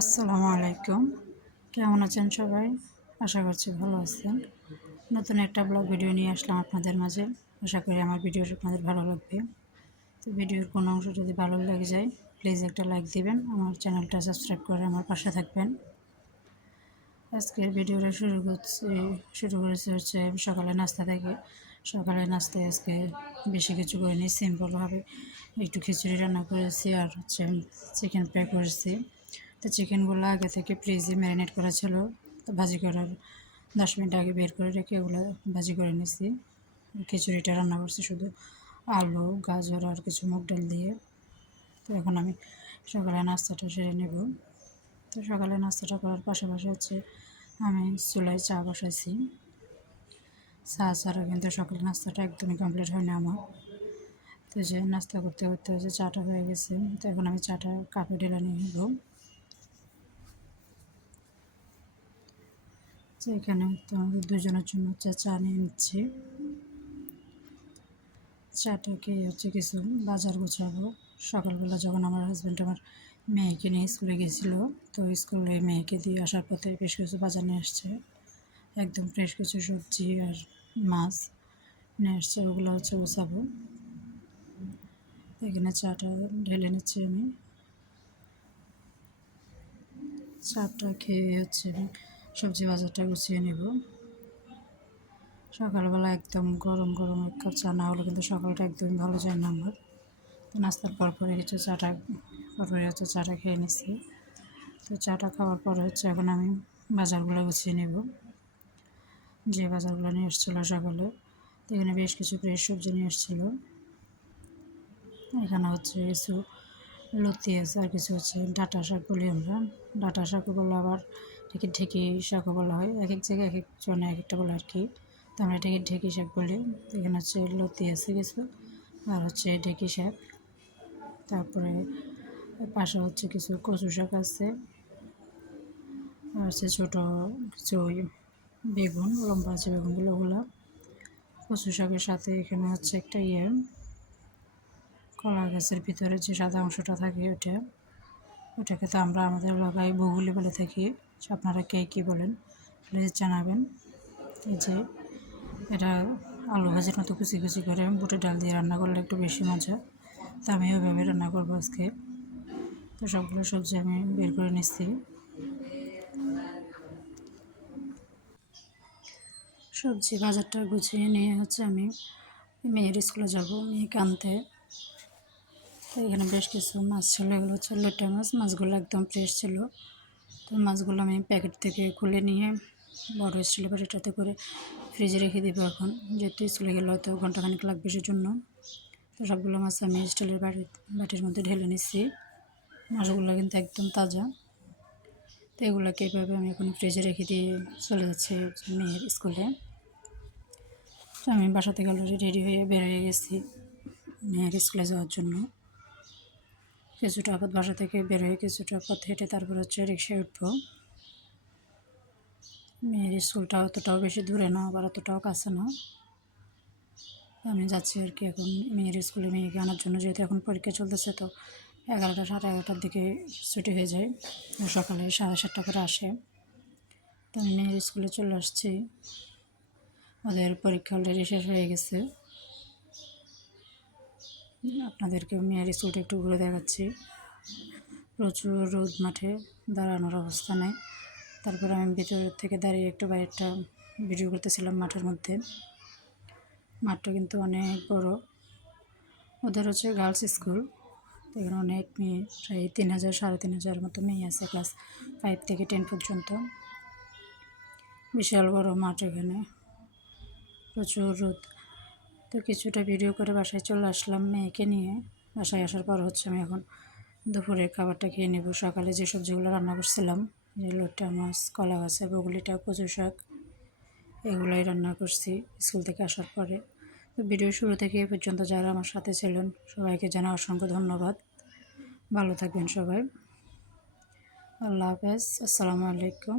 আসসালামু আলাইকুম। কেমন আছেন সবাই? আশা করছি ভালো আছেন। নতুন একটা ব্লগ ভিডিও নিয়ে আসলাম আপনাদের মাঝে। আশা করি আমার ভিডিওটা আপনাদের ভালো লাগবে। তো ভিডিওর কোনো অংশ যদি ভালো লেগে যায় প্লিজ একটা লাইক দিবেন। আমার চ্যানেলটা সাবস্ক্রাইব করে আমার পাশে থাকবেন। আজকের ভিডিওটা শুরু করেছি হচ্ছে সকালে নাস্তা থেকে। সকালে নাস্তায় আজকে বেশি কিছু করিনি, সিম্পলভাবে একটু খিচুড়ি রান্না করেছি আর হচ্ছে চিকেন ফ্রাই করেছি। তো চিকেনগুলো আগে থেকে ফ্রিজে ম্যারিনেট করা ছিল, তো ভাজি করার 10 মিনিট আগে বের করে রেখে ওগুলো ভাজি করে নিয়েছি। খিচুড়িটা রান্না করছি শুধু আলু, গাজর আর কিছু মুগ ডাল দিয়ে। তো এখন আমি সকালে নাস্তাটা সেরে নেব। তো সকালে নাস্তাটা করার পাশাপাশি হচ্ছে আমি চুলায় চা বসাইছি। চা ছাড়া কিন্তু সকালে নাস্তাটা একদমই কমপ্লিট হয় না আমার। তো যে নাস্তা করতে করতে হচ্ছে চাটা হয়ে গেছে, তো এখন আমি চাটা কাপে ঢেলে নিয়ে নেব। তো এখানে তো আমাদের দুজনের জন্য হচ্ছে চা নিয়ে নিচ্ছি। চাটা খেয়ে হচ্ছে কিছু বাজার গোছাবো। সকালবেলা যখন আমার হাজব্যান্ড আমার মেয়েকে নিয়ে স্কুলে গেছিলো, তো স্কুলে মেয়েকে দিয়ে আসার পথে বেশ কিছু বাজার নিয়ে আসছে। একদম ফ্রেশ কিছু সবজি আর মাছ নিয়ে আসছে, ওগুলো হচ্ছে গোছাবো। এখানে চাটা ঢেলে নিচ্ছি আমি। চাটা খেয়ে হচ্ছে আমি সবজি বাজারটা গুছিয়ে নেব। সকালবেলা একদম গরম গরম এক কাপ চা না হলে কিন্তু সকালটা একদমই ভালো যায় না আমার। তো নাস্তার পরপরে কিছু পরপরে হচ্ছে চাটা খেয়ে নিচ্ছি। তো চাটা খাওয়ার পরে হচ্ছে এখন আমি বাজারগুলো গুছিয়ে নেব। যে বাজারগুলো নিয়ে এসেছিলো সকালে, তো এখানে বেশ কিছু ফ্রেশ সবজি নিয়ে এসেছিলো। এখানে হচ্ছে কিছু লতি আছে আর কিছু হচ্ছে ডাঁটা শাক বলি আমরা। ডাঁটা শাকও বলা, আবার এটাকে ঢেঁকি শাকও বলা হয়। এক এক জায়গায় এক একজনে এক একটা বলে আর কি। তো আমরা এটাকে ঢেঁকি শাক বলি। এখানে হচ্ছে লতি আছে কিছু, আর হচ্ছে ঢেঁকি শাক। তারপরে পাশে হচ্ছে কিছু কচু শাক আছে, আর হচ্ছে ছোটো কিছু বেগুন, লম্বা আছে বেগুনগুলো, ওগুলো কচু শাকের সাথে। এখানে হচ্ছে একটা কলা গাছের ভিতরে যে সাদা অংশটা থাকে ওটাকে তো আমরা আমাদের এলাকায় বগুলি বলে থাকি। আপনারা কে কী বলেন প্লিজ জানাবেন। এই যে এটা আলু ভাজির মতো কুচি কুচি করে বুটের ডাল দিয়ে রান্না করলে একটু বেশি মজা। তো আমি ওইভাবে রান্না করবো আজকে। তো সবগুলো সবজি আমি বের করে নিচ্ছি। সবজি বাজারটা গুছিয়ে নিয়ে হচ্ছে আমি মেয়ের স্কুলে যাব, মেয়েকে আনতে। তো এখানে বেশ কিছু মাছ ছিল, এগুলো হচ্ছে লোটা মাছ। মাছগুলো একদম ফ্রেশ ছিল। তো মাছগুলো আমি প্যাকেট থেকে খুলে নিয়ে বড় স্টিলের বাটিটাতে করে ফ্রিজে রেখে দেবো এখন, যেহেতু স্কুলে গেলে হয়তো ঘন্টাখানিক লাগবে সেজন্য। তো সবগুলো মাছ আমি স্টিলের বাটির মধ্যে ঢেলে নিচ্ছি। মাছগুলো কিন্তু একদম তাজা। তো এগুলোকে এভাবে আমি এখন ফ্রিজে রেখে দিয়ে চলে যাচ্ছি মেয়ের স্কুলে। তো আমি বাসা থেকে অলরেডি রেডি হয়ে বের হয়ে গেছি মেয়ের স্কুলে যাওয়ার জন্য। কিছুটা পথ বাসা থেকে বের হয়ে কিছুটা পথ হেঁটে তারপর হচ্ছে রিক্সায় উঠবো। মেয়ের স্কুলটা অতটাও বেশি দূরে না, আবার অতটাও কাছে না। আমি যাচ্ছি আর কি এখন মেয়ের স্কুলে মেয়েকে আনার জন্য, যেহেতু এখন পরীক্ষা চলতেছে। তো 11টা, সাড়ে 11টার দিকে ছুটি হয়ে যায়, সকালে 7:30 করে আসে। তো আমি মেয়ের স্কুলে চলে আসছি। ওদের পরীক্ষা অলরেডি শেষ হয়ে গেছে। আপনাদেরকে মেয়ের স্কুলটা একটু ঘুরে দেখাচ্ছি। প্রচুর রোদ, মাঠে দাঁড়ানোর অবস্থা নেই। তারপরে আমি ভিতর থেকে দাঁড়িয়ে একটু বাইরেটা ভিডিও করতেছিলাম মাঠের মধ্যে। মাঠটা কিন্তু অনেক বড়। ওদের হচ্ছে গার্লস স্কুল। এখানে অনেক মেয়ে, প্রায় 3,000 3,500 মতো মেয়ে আছে ক্লাস 5 থেকে 10 পর্যন্ত। বিশাল বড় মাঠ, এখানে প্রচুর রোদ। তো কিছুটা ভিডিও করে বাসায় চলে আসলাম মেয়েকে নিয়ে। বাসায় আসার পর হচ্ছে আমি এখন দুপুরের খাবারটা খেয়ে নেব। সকালে যে সবজিগুলো রান্না করছিলাম, যে লোটা মাছ, কলা গাছে বগুলিটা, কচু শাক, এগুলোই রান্না করছি স্কুল থেকে আসার পরে। তো ভিডিও শুরু থেকে এ পর্যন্ত যারা আমার সাথে ছিলেন সবাইকে জানাই অসংখ্য ধন্যবাদ। ভালো থাকবেন সবাই। আল্লাহ হাফেজ। আসসালামু আলাইকুম।